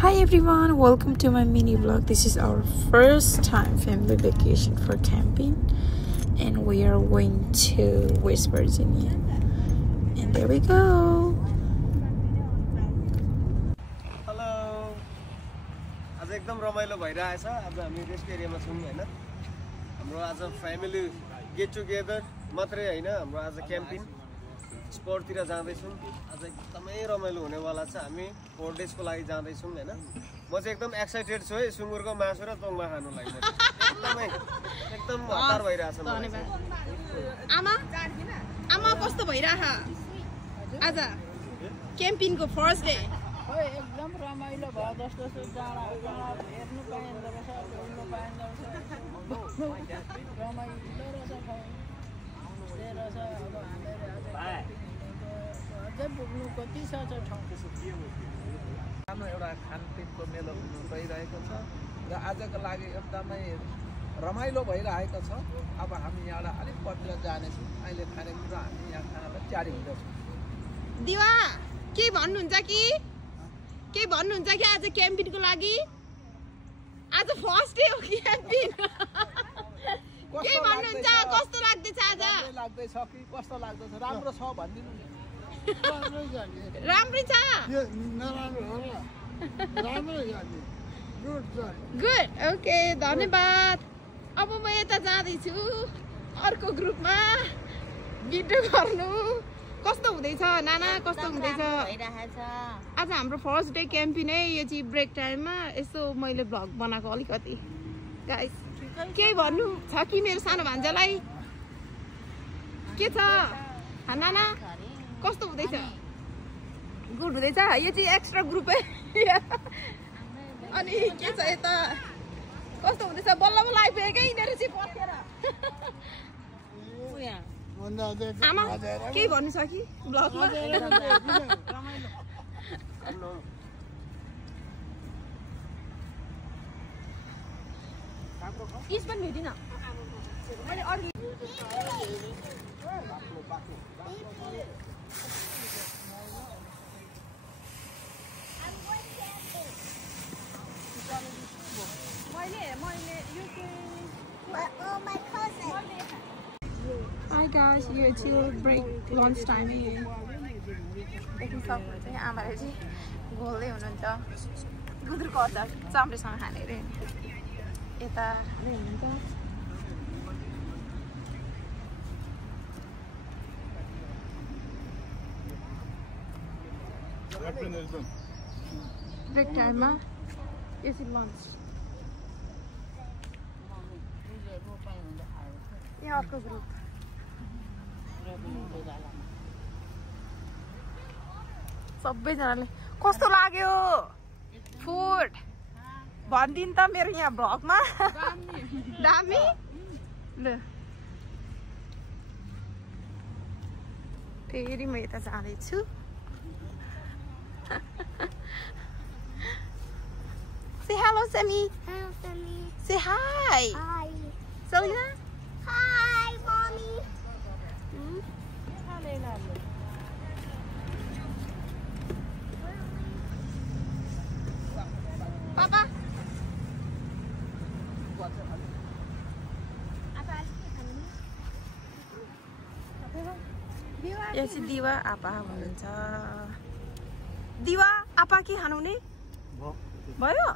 Hi everyone, welcome to my mini vlog. This is our first time family vacation for camping and we are going to West Virginia. And there we go. Hello. आज एकदम रमाइलो भइरहेछ। आज हामी rest एरियामा छौं हैन। हाम्रो आज फ्यामिली गेट टुगेदर मात्रै हैन, हाम्रो आज क्याम्पिङ स्पटतिर जाँदै छौं। आज एकदमै रमाइलो हुनेवाला छ। हामी 4 डेज को लागि जाँदै छौं हैन। म चाहिँ एकदम एक्साइटेड छु है सुँगुरको मासु र तोङ्बा खानु लागि। एकदम हतार भइरहेछ मलाई। आमा कस्तो भइराछ आज क्याम्पिङको फर्स्ट डे? एकदम रमाइलो भयो जस्तो जाडा हेर्नु पाइँदो रहेछ, घुम्नु पाइँदो रहेछ, रमाइलो रहेछ। त्यही रहेछ अब हामीहरू अझै पुग्नु कति छ ठाउँ। सानो एउटा खानपिनको मेलो हुनु गइरहेको छ र आजको लागि एकदमै रमाइलो भइरहेको छ। अब हामी यहाँबाट अलिक पतिर जानेछौँ। अहिले खानेकुरा हामी यहाँ खानालाई तयारी हुँदैछौँ। दिवा के भन्नुहुन्छ कि आज क्याम्पिङको लागि? आज फर्स्ट डे हो क्याम्पिङ। के भन्नुहुन्छ? कस्तो लाग्दैछ आज? लाग्दैछ कि कस्तो लाग्दैछ? राम्रो छ भनिदिनु नि। राम्रै छ? गुड, ओके, धन्यवाद। अब म यता जाँदैछु अर्को ग्रुपमा भिडियो गर्नु। कस्तो हुँदैछ नाना? कस्तो हुँदैछ? आज हाम्रो फर्स्ट डे क्याम्पिङ है। यो चाहिँ ब्रेक टाइममा यसो मैले भ्लग बनाएको अलिकति। गाइस केही भन्नु छ कि मेरो सानो भान्जालाई? के छ नाना? कस्तो हुँदैछ? गुड हुँदैछ? यो चाहिँ एक्स्ट्रा ग्रुप है। अनि के छ यता? कस्तो हुँदैछ? बल्ल बल्ल आइपुगेकै यिनीहरू चाहिँ पर्खेर। आमा केही भन्नु छ कि ब्लगमा? इसमा भेटिन मैले अरु Hi guys, यो चाहिँ ब्रेक लन्च टाइम है। देख्न सक्नुहुन्छ यहाँ आमाले चाहिँ घोल्दै हुनुहुन्छ गुन्द्रुकको अचार चाम्रेसँग खाने अरे। यता हुनुहुन्छ ब्रेक टाइममा यसरी लन्च। यहाँ अर्को ग्रुप सबैजनाले कस्तो लाग्यो फुड भनिदिनु त मेरो यहाँ भ्लगमा? दामी ल। फेरि म यता जाँदैछु। Say hello, Sammy. Hello, Sammy. Say hi. Hi. Selena. Hi, Mommy. Papa. यहाँ चाहिँ दिवा आपा हुनुहुन्छ। दिवा आपा के खानु हुने भयो?